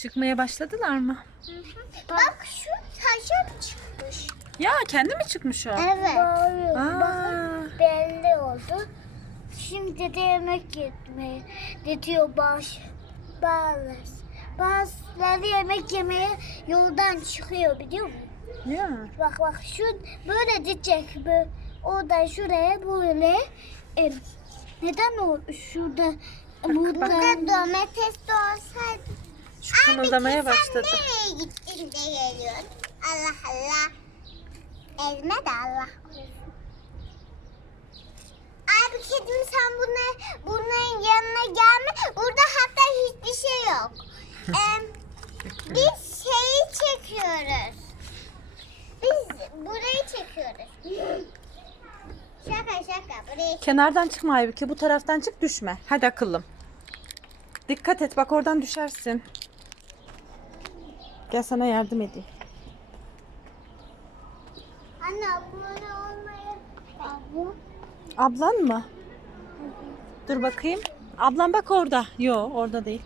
Çıkmaya başladılar mı? Bak şu taşa çıkmış. Ya kendi mi çıkmış o? Evet. Aa. Bakın belli oldu. Şimdi de yemek yetmeye gidiyor baş. Bazı. Bazıları yemek yemeye yoldan çıkıyor biliyor musun? Ya. Bak bak şu böyle gidecek. Böyle, oradan şuraya böyle. E, neden o şurada burada domates de olsaydı. Şu kımıldamaya başladı. nereye gittin de geliyorsun? Allah Allah. Elime de Allah korusun. Abi kedim sen bunlar, bunların yanına gelme. Burada hatta hiçbir şey yok. Em, biz şeyi çekiyoruz. Biz burayı çekiyoruz. Şaka şaka burayı Kenardan çıkma Aybüke. Bu taraftan çık düşme. Hadi akıllım. Dikkat et bak oradan düşersin. Gel sana yardım edeyim. Anne abone olmayı. Abone. Ablan mı? Dur bakayım. Ablan bak orada. Yo orada değil.